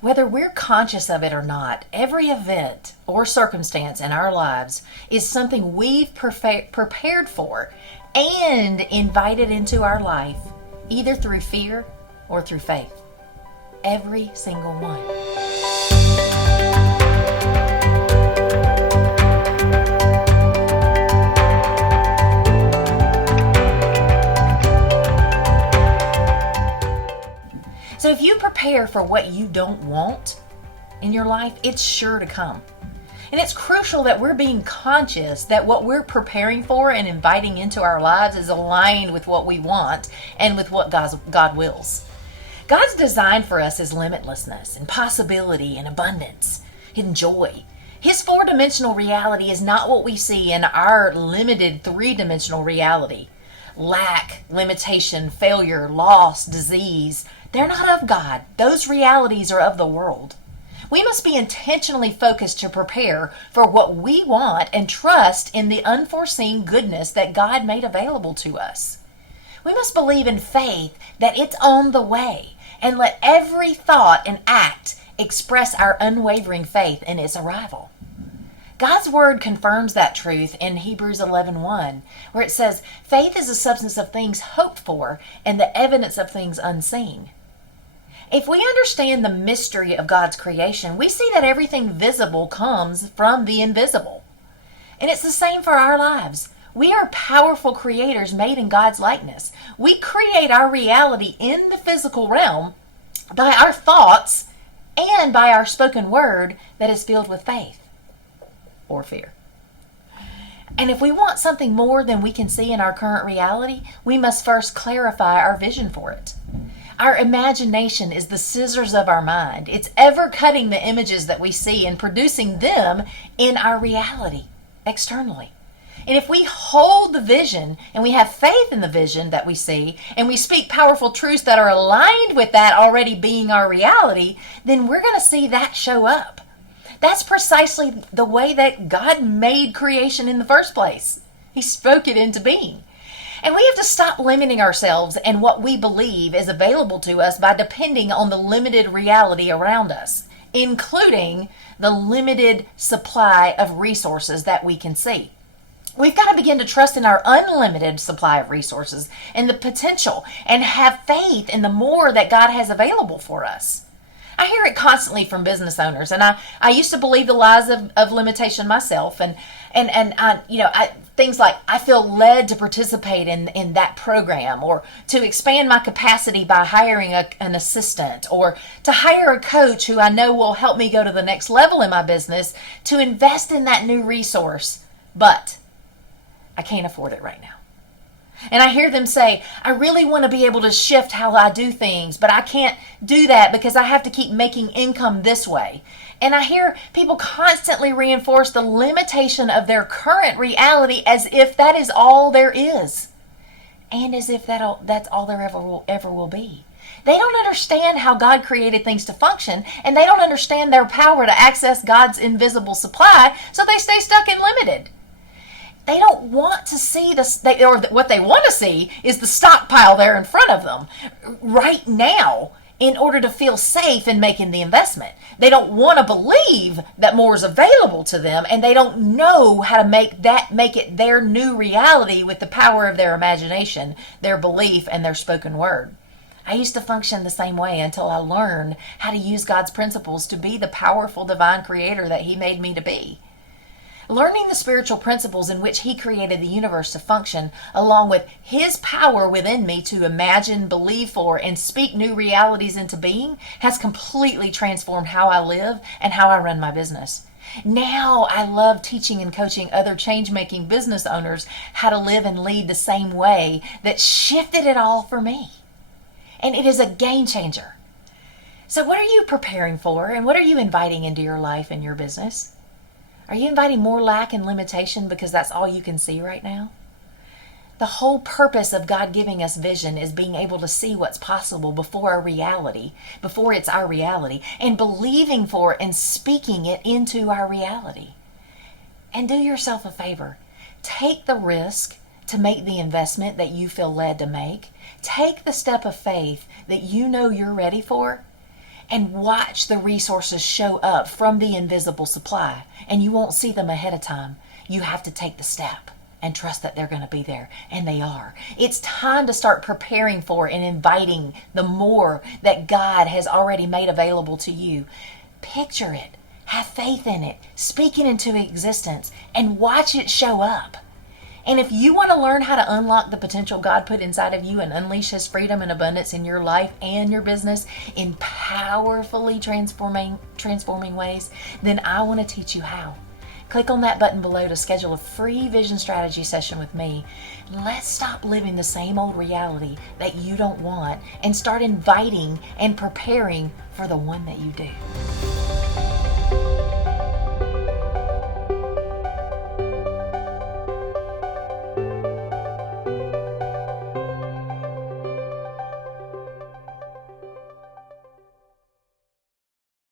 Whether we're conscious of it or not, every event or circumstance in our lives is something we've prepared for and invited into our life, either through fear or through faith. Every single one. So if you prepare for what you don't want in your life, it's sure to come. And it's crucial that we're being conscious that what we're preparing for and inviting into our lives is aligned with what we want and with what God wills. God's design for us is limitlessness and possibility and abundance and joy. His four-dimensional reality is not what we see in our limited three-dimensional reality. Lack, limitation, failure, loss, disease, they're not of God. Those realities are of the world. We must be intentionally focused to prepare for what we want and trust in the unforeseen goodness that God made available to us. We must believe in faith that it's on the way and let every thought and act express our unwavering faith in its arrival. God's word confirms that truth in Hebrews 11:1, where it says, "Faith is the substance of things hoped for and the evidence of things unseen." If we understand the mystery of God's creation, we see that everything visible comes from the invisible. And it's the same for our lives. We are powerful creators made in God's likeness. We create our reality in the physical realm by our thoughts and by our spoken word that is filled with faith or fear. And if we want something more than we can see in our current reality, we must first clarify our vision for it. Our imagination is the scissors of our mind. It's ever cutting the images that we see and producing them in our reality externally. And if we hold the vision and we have faith in the vision that we see and we speak powerful truths that are aligned with that already being our reality, then we're going to see that show up. That's precisely the way that God made creation in the first place. He spoke it into being. And we have to stop limiting ourselves and what we believe is available to us by depending on the limited reality around us, including the limited supply of resources that we can see. We've got to begin to trust in our unlimited supply of resources and the potential and have faith in the more that God has available for us. I hear it constantly from business owners, and I used to believe the lies of limitation myself, and things like I feel led to participate in that program, or to expand my capacity by hiring an assistant, or to hire a coach who I know will help me go to the next level in my business, to invest in that new resource, but I can't afford it right now. And I hear them say, I really want to be able to shift how I do things, but I can't do that because I have to keep making income this way. And I hear people constantly reinforce the limitation of their current reality as if that is all there is. And as if that's all there ever will be. They don't understand how God created things to function, and they don't understand their power to access God's invisible supply, so they stay stuck and limited. They don't want to see this, or what they want to see is the stockpile there in front of them right now in order to feel safe in making the investment. They don't want to believe that more is available to them, and they don't know how to make it their new reality with the power of their imagination, their belief, and their spoken word. I used to function the same way until I learned how to use God's principles to be the powerful divine creator that He made me to be. Learning the spiritual principles in which He created the universe to function, along with His power within me to imagine, believe for, and speak new realities into being, has completely transformed how I live and how I run my business. Now I love teaching and coaching other change-making business owners how to live and lead the same way that shifted it all for me. And it is a game changer. So what are you preparing for, and what are you inviting into your life and your business? Are you inviting more lack and limitation because that's all you can see right now? The whole purpose of God giving us vision is being able to see what's possible before it's our reality, and believing for and speaking it into our reality. And do yourself a favor. Take the risk to make the investment that you feel led to make. Take the step of faith that you know you're ready for, and watch the resources show up from the invisible supply. And you won't see them ahead of time. You have to take the step and trust that they're going to be there. And they are. It's time to start preparing for and inviting the more that God has already made available to you. Picture it. Have faith in it. Speak it into existence and watch it show up. And if you want to learn how to unlock the potential God put inside of you and unleash His freedom and abundance in your life and your business in powerfully transforming ways, then I want to teach you how. Click on that button below to schedule a free vision strategy session with me. Let's stop living the same old reality that you don't want and start inviting and preparing for the one that you do.